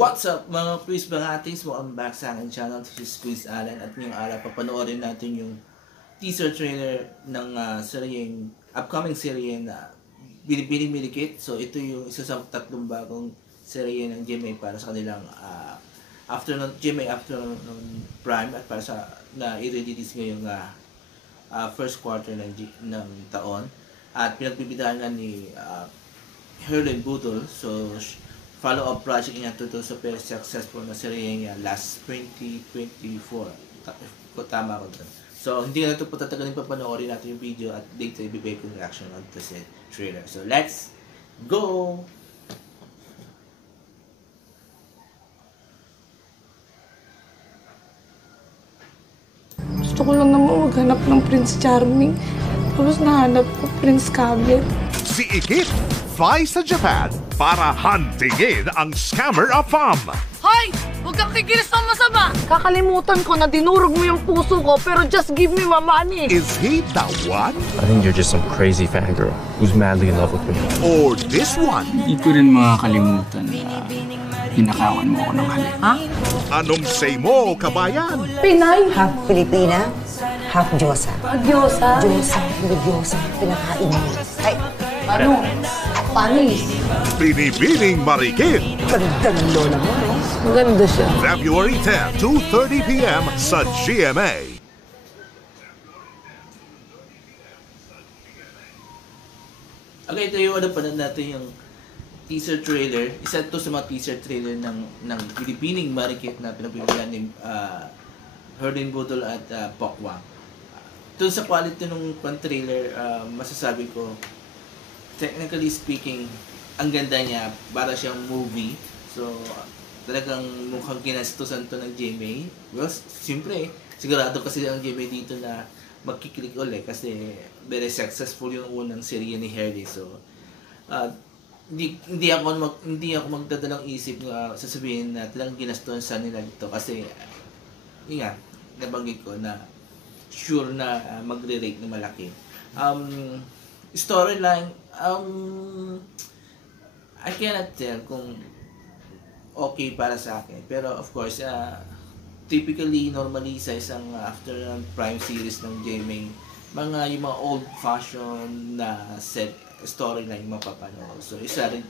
What's up mga quiz bangatings? Welcome back sa aking channel. This is Quiz Alan at ngayong araw papanoorin natin yung teaser trailer ng upcoming serye na Binibining Milikit. So ito yung isa sa tatlong bagong serye ng GMA para sa kanilang GMA Afternoon Prime at para sa na i-release ngayong first quarter ng taon. At pinagbibidahan ni Herlin Budol. So follow-up project niya to sa very successful na serye niya last 2024. Tama ko doon. So, hindi na ito patatagalin pa panoorin natin yung video at later ibibigay ko yung reaction on the said trailer. So, let's go! Gusto ko lang naman maghanap ng Prince Charming. Tapos nahanap ko Prince Kabir. Si Ikit, fly sa Japan para huntingin ang scammer AFAM. Hoy! Huwag kang kikilos ng masama! Kakalimutan ko na dinurog mo yung puso ko, pero just give me my money! Is he the one? I think you're just some crazy fangirl who's madly in love with me. Or this one? Hindi ko rin makakalimutan na pinakawan mo ako ng halik. Ha? Anong say mo, kabayan? Pinay! Half Pilipina, half Diyosa. Diyosa? Diyosa, hindi Diyosa. Pinakain mo. Ay, Ano? Panis? Binibining Marikit. gandang lola mo, no? Maganda siya. February 10, 2:30 p.m. sa GMA. Okay, ito yung panood natin yung teaser trailer. Isa to sa mga teaser trailer ng Binibining Marikit na pinagbibilan ni Herlin Budol at Pokwang. Doon sa quality ng trailer, masasabi ko, technically speaking, ang ganda niya, para siyang movie. So, talagang mukhang ginastusan to ng GMA. Well, siyempre, sigurado kasi ang GMA dito na magkikilig ulit kasi very successful yung unang serye ni Herlin. So, hindi ako magdadalang isip na sasabihin na talagang ginastusan nila dito kasi yun nga, nabanggit ko na sure na magre-rate na malaki. Storyline, I cannot tell kung okay para sa akin. Pero of course, typically, normally sa isang afternoon prime series ng GMA, yung mga old-fashioned na set storyline mapapanood. So, isa rin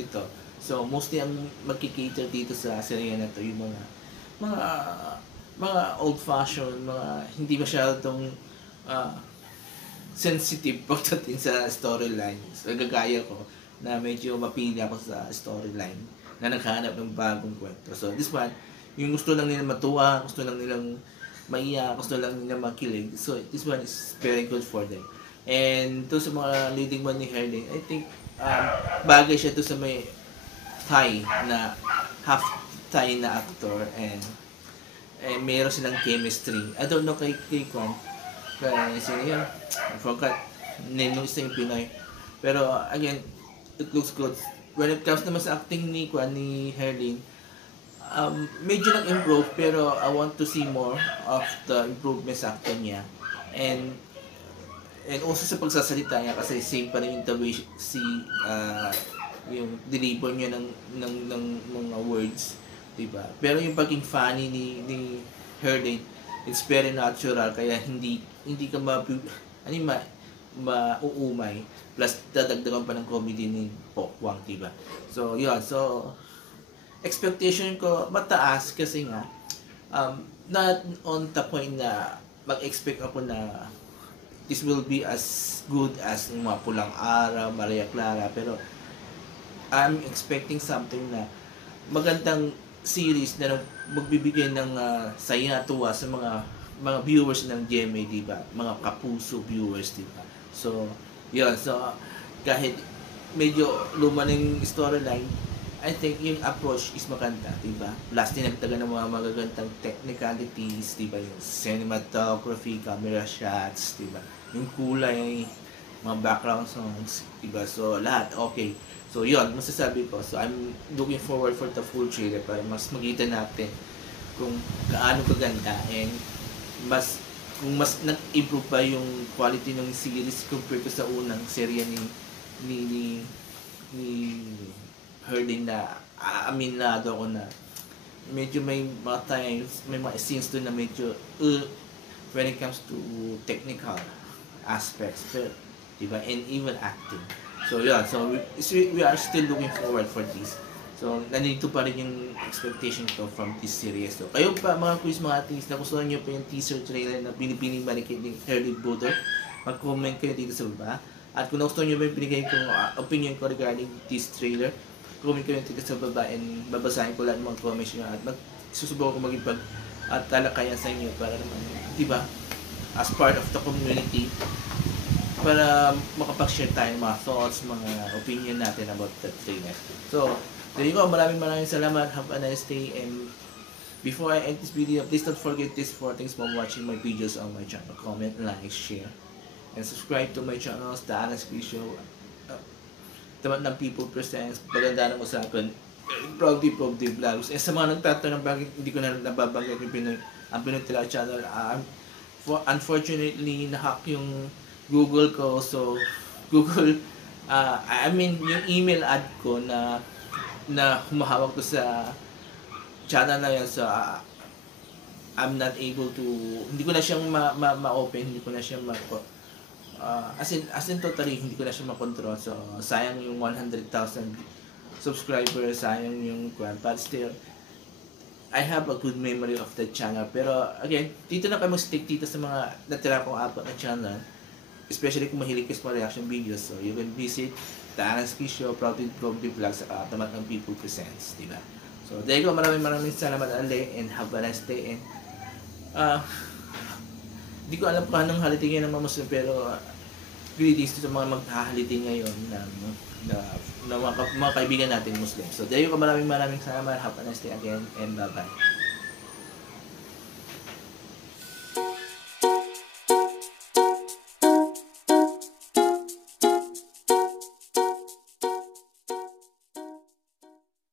ito. So, mostly ang magkikater dito sa serye na ito, yung mga old-fashioned, mga hindi masyadong sensitive pagdating sa storyline. So, gagaya ko na medyo mapili ako sa storyline na naghahanap ng bagong kwento. So, this one, yung gusto lang nilang matuwa, gusto lang nilang maiyak, gusto lang nilang makilig. So, this one is very good for them. And to sa mga leading man ni Herlin, I think bagay siya to sa may Thai na half Thai na actor and mayroon silang chemistry. I don't know kay Kwan. Sino yun? I forgot. Nung isa yung Pinoy. Pero again, it looks good. When it comes naman sa acting ni Herlin, medyo nag-improve pero I want to see more of the improvements sa acting niya. And also sa pagsasalita niya kasi same pa rin yung the way yung deliver niya ng mga words, diba? Pero yung pagiging funny ni Herlin, it's very natural kaya hindi ka mauumay plus dadagdagan pa ng comedy ni Pokwang, diba? So yun, so expectation ko mataas kasi nga not on the point na mag-expect ako na this will be as good as yung mga Pulang Araw, Maria Clara, pero I'm expecting something na magandang series na magbibigay ng saya, tuwa sa mga viewers ng GMA, diba? Mga kapuso viewers, diba? So, yun. So, kahit medyo luma ng storyline, I think yung approach is maganda, diba? Plus, dinagdagan ng mga magagandang technicalities, diba? Yung cinematography, camera shots, diba? Yung kulay, mga background songs, diba? So, lahat, okay. So, yun, masasabi ko. So, I'm looking forward for the full trailer para mas makita natin kung gaano kaganda and kung mas nag-improve pa yung quality ng series compared to sa unang serye ni Herlin na aminado ako na medyo may mga times, may mga scenes doon na medyo when it comes to technical aspects, pero, diba? And even acting. So yeah, so we are still looking forward for this. So nandito pa rin yung expectation ko from this series. So kayo pa mga quiz mga atis, nagustuhan nyo pa yung teaser trailer na binibining manikit ng Early Butter, mag-comment kayo dito sa baba. At kung nagustuhan nyo ba yung binigay kong opinion ko regarding this trailer, comment kayo dito sa baba and babasahin ko lahat ng mga comments nyo at susubukan ko maging at talakayan sa inyo para naman, diba, as part of the community, para makapag-share tayo ng mga thoughts, mga opinion natin about that trailer. So, there you go. Maraming salamat. Have a nice day. And before I end this video, please don't forget these 4 things while watching my videos on my channel. Comment, like, share, and subscribe to my channels, The Alan Squee Show, Tamat ng People Presents, Paganda ng Usapan, Proudly Vlogs. And sa mga nagtatanong bakit hindi ko na nababanggit yung Pinoy Tila channel, unfortunately, nahack yung Google ko. So, Google, yung email ad ko na humahawak to sa channel na yun, so I'm not able to, hindi ko na siyang ma-open, hindi ko na siyang as in totally hindi ko na siya ma-control. So sayang yung 100,000 subscribers, sayang yung but still I have a good memory of the channel. Pero again, dito na kayo mag-stick dito sa mga natira kong apat na channel, especially kung mahilig kayo sa mga reaction videos. So you can visit The Alan Squee Show, Proudly Vlogs, at Tamat ng People Presents, diba? So, there you go. Maraming salamat ulit and have a nice day. And, di ko alam kung anong holiday ngayon ng mga Muslim, pero greetings sa mga maghaholiday ngayon na mga kaibigan natin Muslim. So, there you go. Maraming salamat. Have a nice day again and bye-bye.